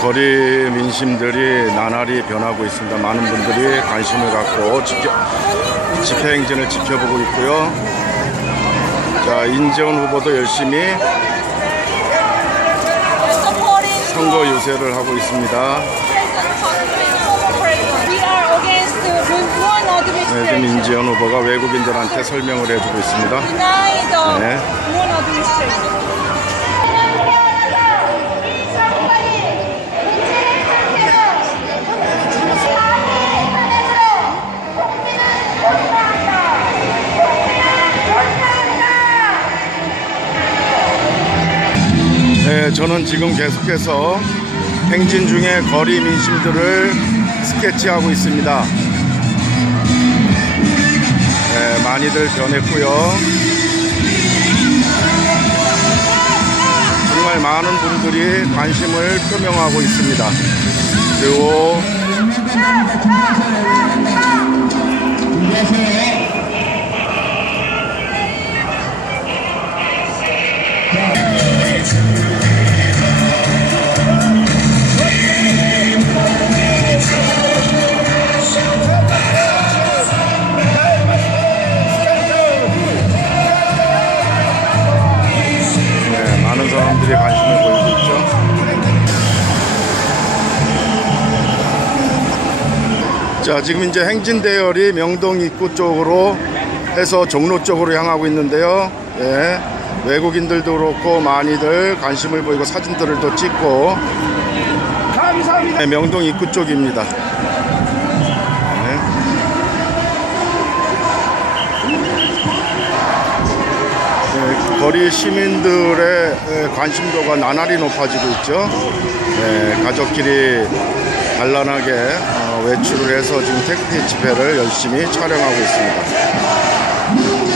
거리 민심들이 나날이 변하고 있습니다. 많은 분들이 관심을 갖고 지켜, 집회 행진을 지켜보고 있고요. 자, 인재원 후보도 열심히 선거 유세를 하고 있습니다. 네, 지금 인재원 후보가 외국인들한테 설명을 해주고 있습니다. 네. 네, 저는 지금 계속해서 행진 중에 거리 민심들을 스케치하고 있습니다. 네, 많이들 변했고요. 정말 많은 분들이 관심을 표명하고 있습니다. 그리고 네, 자, 지금 이제 행진 대열이 명동 입구 쪽으로 해서 종로 쪽으로 향하고 있는데요. 예, 외국인들도 그렇고 많이들 관심을 보이고 사진들을 또 찍고 네, 명동 입구 쪽입니다. 네. 네, 거리 시민들의 에, 관심도가 나날이 높아지고 있죠. 네, 가족끼리 단란하게 어, 외출을 해서 지금 태극기 집회를 열심히 촬영하고 있습니다.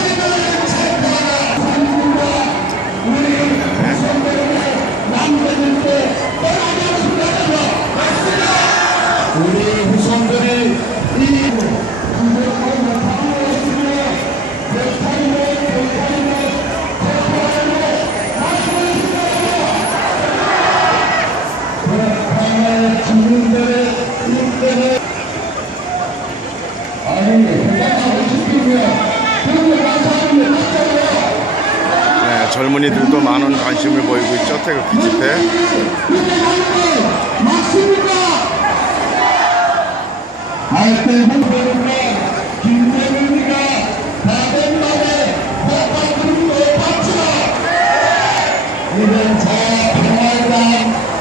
젊은이들도 많은 관심을 보이고 있죠. 태극기 집회.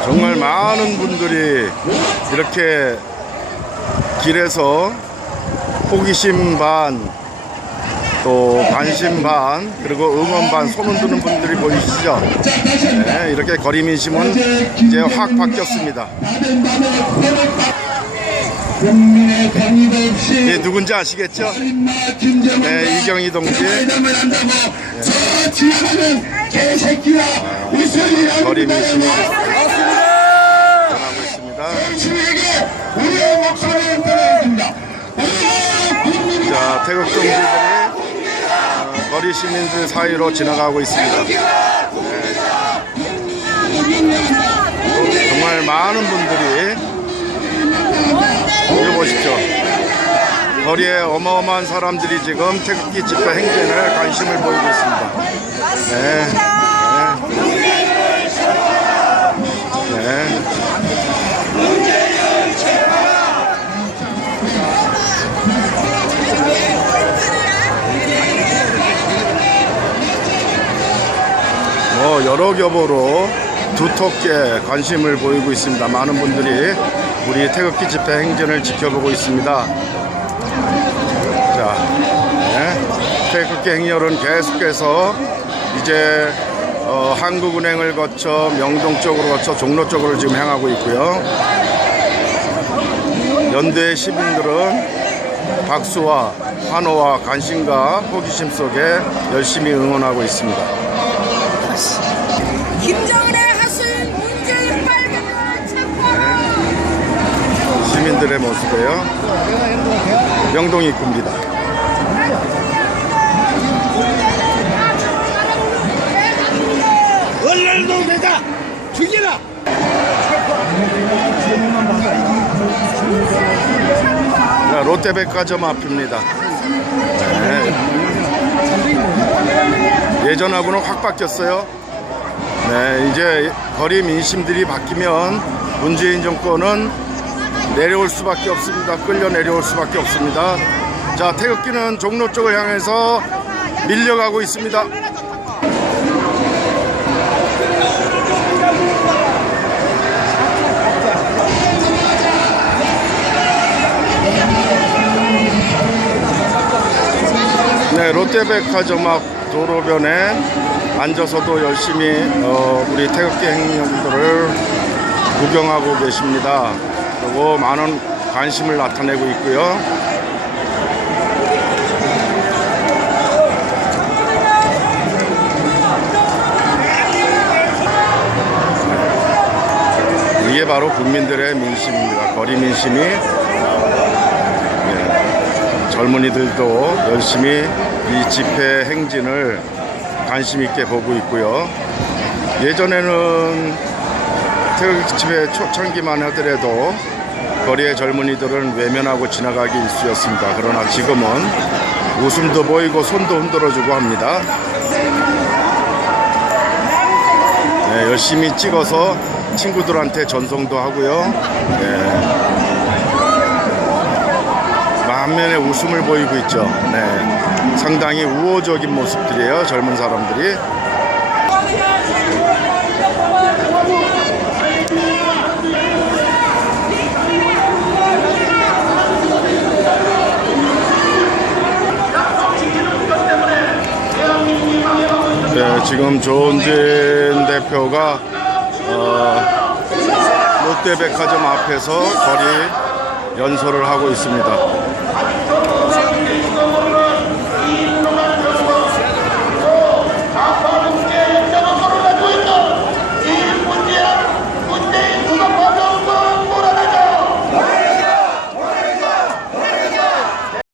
정말 많은 분들이 이렇게 길에서 호기심 반, 또 관심 반, 그리고 응원 반, 손 흔드는 분들이 보이시죠? 네, 이렇게 거리 민심은 이제 확 바뀌었습니다. 네, 누군지 아시겠죠? 네, 이경희 동지. 웃으리라고 거리 민심이 변하고 있습니다. 자, 태극 동지들이 어, 거리 시민들 사이로 지나가고 있습니다. 네. 정말 많은 분들이 이거 보십시오. 거리에 어마어마한 사람들이 지금 태극기 집회 행진에 관심을 보이고 있습니다. 네. 네. 네. 여러 겹으로 두텁게 관심을 보이고 있습니다. 많은 분들이 우리 태극기 집회 행진을 지켜보고 있습니다. 자, 네. 태극기 행렬은 계속해서 이제 어, 한국은행을 거쳐 명동 쪽으로 거쳐 종로 쪽으로 지금 향하고 있고요. 연대 시민들은 박수와 환호와 관심과 호기심 속에 열심히 응원하고 있습니다. 시민들의 모습이에요. 명동 입구입니다. 얼른 되자 죽이라 자, 롯데백화점 앞입니다. 네. 예전하고는 확 바뀌었어요. 네, 이제 거리 민심들이 바뀌면 문재인 정권은 내려올 수밖에 없습니다. 끌려 내려올 수밖에 없습니다. 자, 태극기는 종로 쪽을 향해서 밀려가고 있습니다. 네, 롯데백화점 앞 도로변에 앉아서도 열심히 어, 우리 태극기 행령들을 구경하고 계십니다. 그리고 많은 관심을 나타내고 있고요. 이게 바로 국민들의 민심입니다. 거리 민심이 젊은이들도 열심히 이 집회 행진을 관심 있게 보고 있고요. 예전에는 태극기 집회 초창기만 하더라도 거리의 젊은이들은 외면하고 지나가기 일쑤였습니다. 그러나 지금은 웃음도 보이고 손도 흔들어주고 합니다. 네, 열심히 찍어서 친구들한테 전송도 하고요. 네. 만면에 웃음을 보이고 있죠. 네. 상당히 우호적인 모습들이에요. 젊은 사람들이. 지금 조은진 대표가 어, 롯데백화점 앞에서 거리 연설을 하고 있습니다.